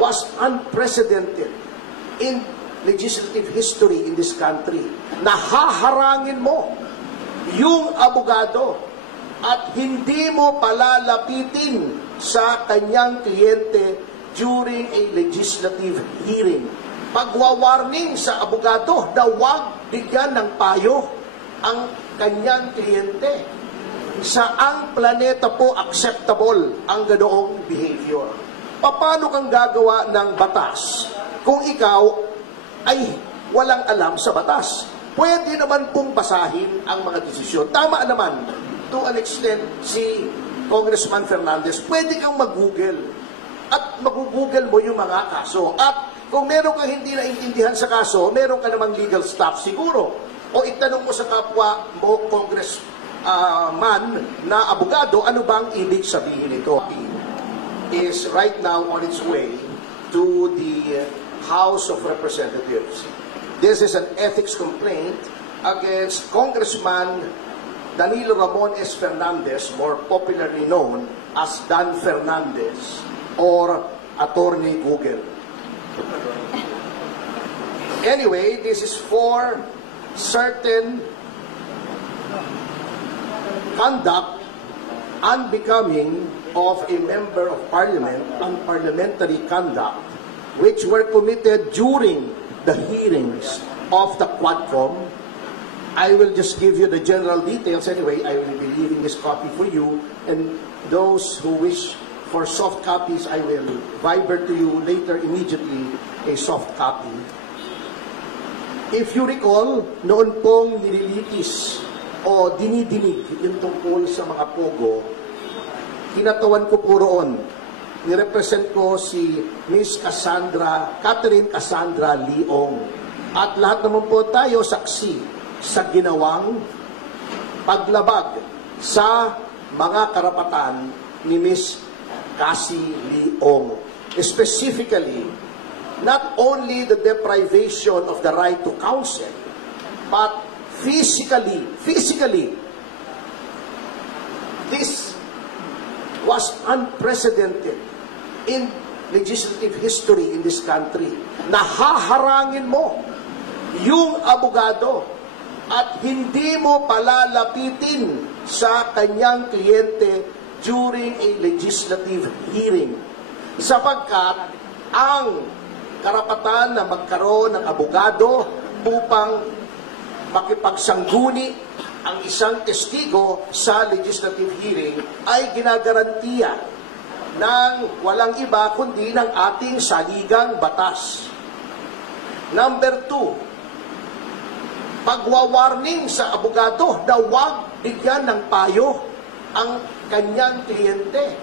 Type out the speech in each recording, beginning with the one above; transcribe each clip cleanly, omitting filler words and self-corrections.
was unprecedented in legislative history in this country. Nahaharangin mo yung abogado at hindi mo palalapitin sa kanyang kliyente during a legislative hearing. Pagwawarning sa abogado na huwag bigyan ng payo ang kanyang kliyente. Saang planeta po acceptable ang ganoong behavior? Paano kang gagawa ng batas kung ikaw ay walang alam sa batas? Pwede naman pong basahin ang mga desisyon. Tama naman, to an extent, si Congressman Fernandez, pwede kang mag-google at mag-google mo yung mga kaso. At kung meron kang hindi naintindihan sa kaso, meron ka namang legal staff siguro. O itanong mo sa kapwa mo, congressman na abogado, ano bang ibig sabihin nito? Is right now on its way to the House of Representatives. This is an ethics complaint against Congressman Danilo Ramon S. Fernandez, more popularly known as Dan Fernandez or Attorney Google. Anyway, this is for certain conduct unbecoming of a member of parliament, unparliamentary conduct, which were committed during the hearings of the Quadcom. I will just give you the general details. Anyway, I will be leaving this copy for you, and those who wish for soft copies, I will viber to you later immediately a soft copy. If you recall, noon pong nililitis o dinidinig yung tungkol sa mga pogo, kinatawan ko po roon. Nirepresent ko si Miss Catherine Cassandra Leong. At lahat naman po tayo saksi sa ginawang paglabag sa mga karapatan ni Miss Cassie Leong. Specifically, not only the deprivation of the right to counsel, but physically, this was unprecedented in legislative history in this country. Nahaharangin mo yung abogado at hindi mo palalapitin sa kanyang kliyente during a legislative hearing. Sapagkat ang karapatan na magkaroon ng abogado upang makipagsangguni ang isang testigo sa legislative hearing ay ginagarantiya ng walang iba kundi ng ating saligang batas. Number 2, pagwawarning sa abogado na huwag bigyan ng payo ang kanyang kliyente.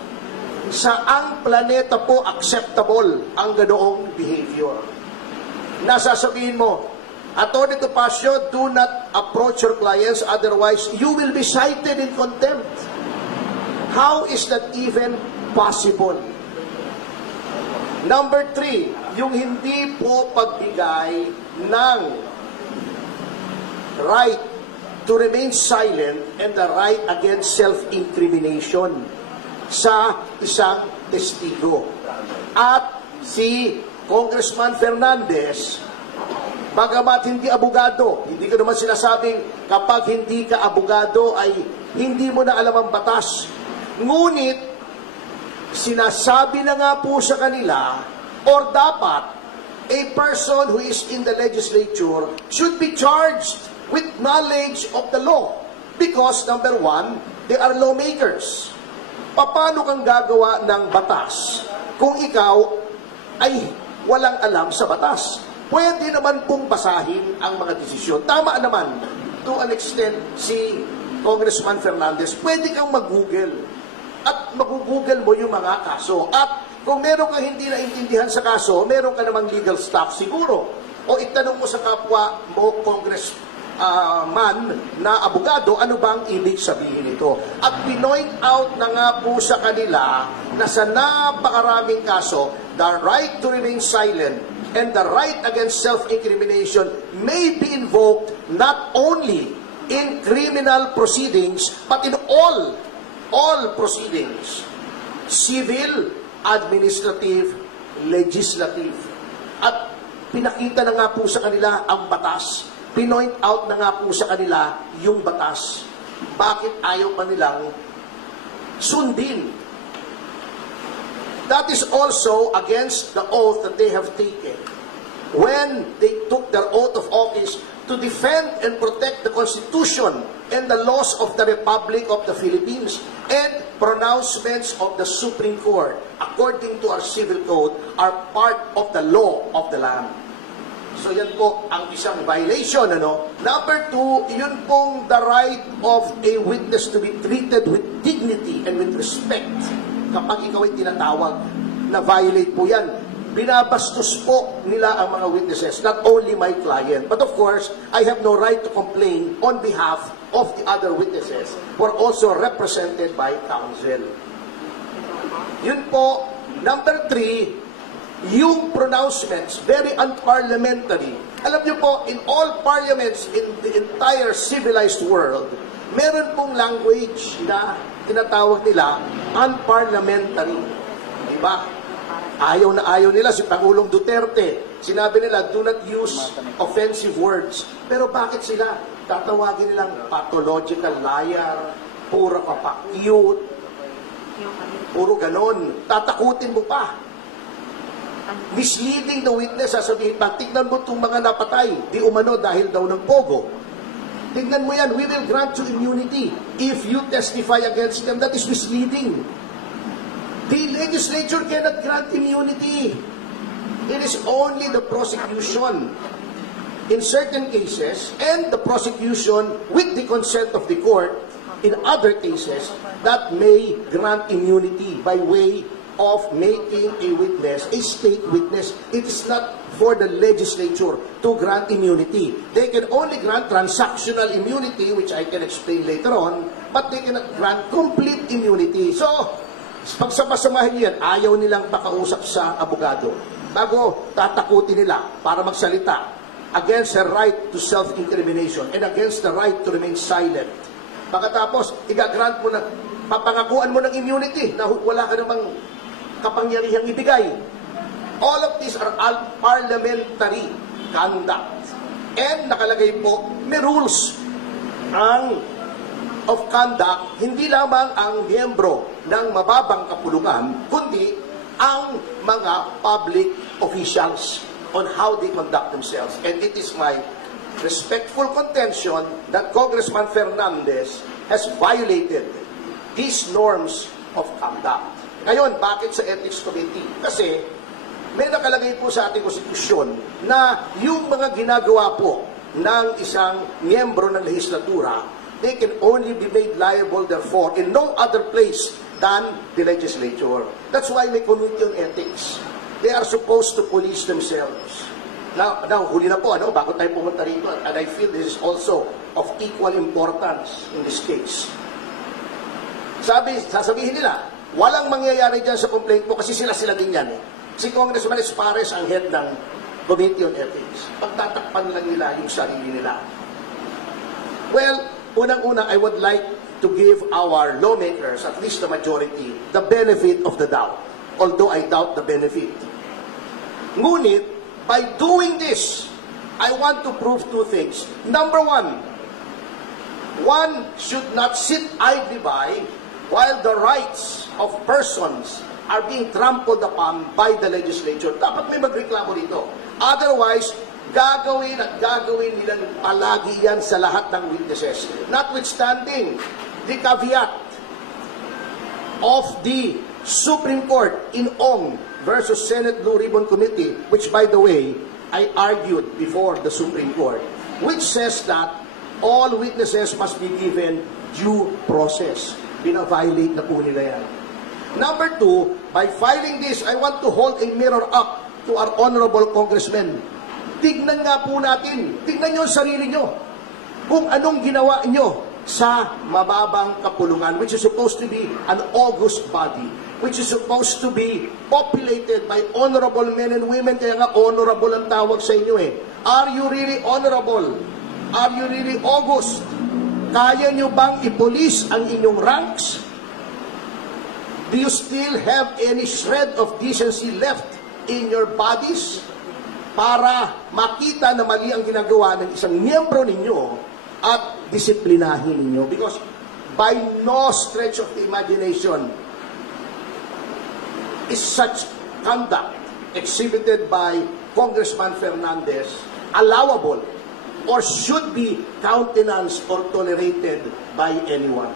Saang planeta po acceptable ang ganoong behavior? Nasasabihin mo, Attorney Topacio, do not approach your clients, otherwise you will be cited in contempt. How is that even possible? Number 3, yung hindi po pagbigay ng right to remain silent and the right against self-incrimination sa isang testigo. At si Congressman Fernandez, bagamat hindi abogado, hindi ko naman sinasabing kapag hindi ka abogado ay hindi mo na alam ang batas. Ngunit, sinasabi na nga po sa kanila, or dapat, a person who is in the legislature should be charged with knowledge of the law. Because, number 1, they are lawmakers. Paano kang gagawa ng batas kung ikaw ay walang alam sa batas? Pwede naman pong basahin ang mga desisyon. Tama naman, to an extent, si Congressman Fernandez, pwede kang mag-google. At mag-google mo yung mga kaso. At kung meron kang hindi naintindihan sa kaso, meron ka namang legal staff siguro. O itanong mo sa kapwa mo, congressman na abogado, ano bang ibig sabihin nito? At pinoint out na nga po sa kanila na sa napakaraming kaso, the right to remain silent and the right against self-incrimination may be invoked not only in criminal proceedings, but in all proceedings, civil, administrative, legislative. At pinakita na nga po sa kanila ang batas. Pinoint out na nga po sa kanila yung batas. Bakit ayaw pa nilang sundin? That is also against the oath that they have taken when they took their oath of office to defend and protect the Constitution and the laws of the Republic of the Philippines and pronouncements of the Supreme Court, according to our civil code, are part of the law of the land. So yan po ang isang violation. Number two, yun pong the right of a witness to be treated with dignity and with respect. Kapag ikaw ay tinatawag, na violate po yan. Binabastos po nila ang mga witnesses, not only my client. But of course, I have no right to complain on behalf of the other witnesses who are also represented by counsel. Yun po. Number three, yung pronouncements, very unparliamentary. Alam niyo po, in all parliaments in the entire civilized world, meron pong language na tinatawag nila unparliamentary. Diba? Ayaw na ayaw nila si Pangulong Duterte. Sinabi nila, do not use offensive words. Pero bakit sila? Tatawagin nilang pathological liar, puro kapakyut, puro ganon. Tatakutin mo pa. Misleading the witness, sasabihin, tignan mo itong mga napatay, di umano dahil daw ng pogo. Tignan mo yan, we will grant you immunity. If you testify against them, that is misleading. The legislature cannot grant immunity. It is only the prosecution in certain cases and the prosecution with the consent of the court in other cases that may grant immunity by way of making a witness, a state witness. It is not for the legislature to grant immunity. They can only grant transactional immunity, which I can explain later on, but they cannot grant complete immunity. So, pagsama-samahin yan, ayaw nilang pakausap sa abogado. Bago tatakutin nila para magsalita against her right to self-incrimination and against the right to remain silent. Pagkatapos, igagrant mo na, papangakuan mo ng immunity na wala ka namang kapangyarihang ibigay. All of these are parliamentary conduct. And nakalagay po, may rules of conduct, hindi lamang ang miyembro ng mababang kapulungan, kundi ang mga public officials on how they conduct themselves. And it is my respectful contention that Congressman Fernandez has violated these norms of conduct. Ngayon, bakit sa Ethics Committee? Kasi may nakalagay po sa ating konstitusyon na yung mga ginagawa po ng isang miyembro ng lehislatura, they can only be made liable, therefore, in no other place than the legislature. That's why may committee on ethics. They are supposed to police themselves. Now huli na po, bago tayo pumunta rito, and I feel this is also of equal importance in this case. Sasabihin nila, walang mangyayari dyan sa complaint mo kasi sila din yan. Si Congressman Espares ang head ng Committee on Ethics. Pagtatakpan lang nila yung sarili nila. Well, unang-una, I would like to give our lawmakers, at least the majority, the benefit of the doubt. Although I doubt the benefit. Ngunit, by doing this, I want to prove two things. Number one should not sit idly by while the rights of persons are being trampled upon by the legislature. Dapat may magreklamo dito. Otherwise, gagawin at gagawin nila palagi yan sa lahat ng witnesses. Notwithstanding the caveat of the Supreme Court in Ong versus Senate Blue Ribbon Committee, which by the way, I argued before the Supreme Court, which says that all witnesses must be given due process. Bina-violate na po nila yan. Number two, by filing this, I want to hold a mirror up to our honorable congressmen. Tignan nga po natin, tignan nyo ang sarili nyo, kung anong ginawa nyo sa mababang kapulungan, which is supposed to be an august body, which is supposed to be populated by honorable men and women, kaya nga honorable ang tawag sa inyo eh. Are you really honorable? Are you really august? Kaya nyo bang ipolis ang inyong ranks? Do you still have any shred of decency left in your bodies para makita na mali ang ginagawa ng isang miyembro ninyo at disiplinahin ninyo. Because by no stretch of the imagination is such conduct exhibited by Congressman Fernandez allowable or should be countenanced or tolerated by anyone.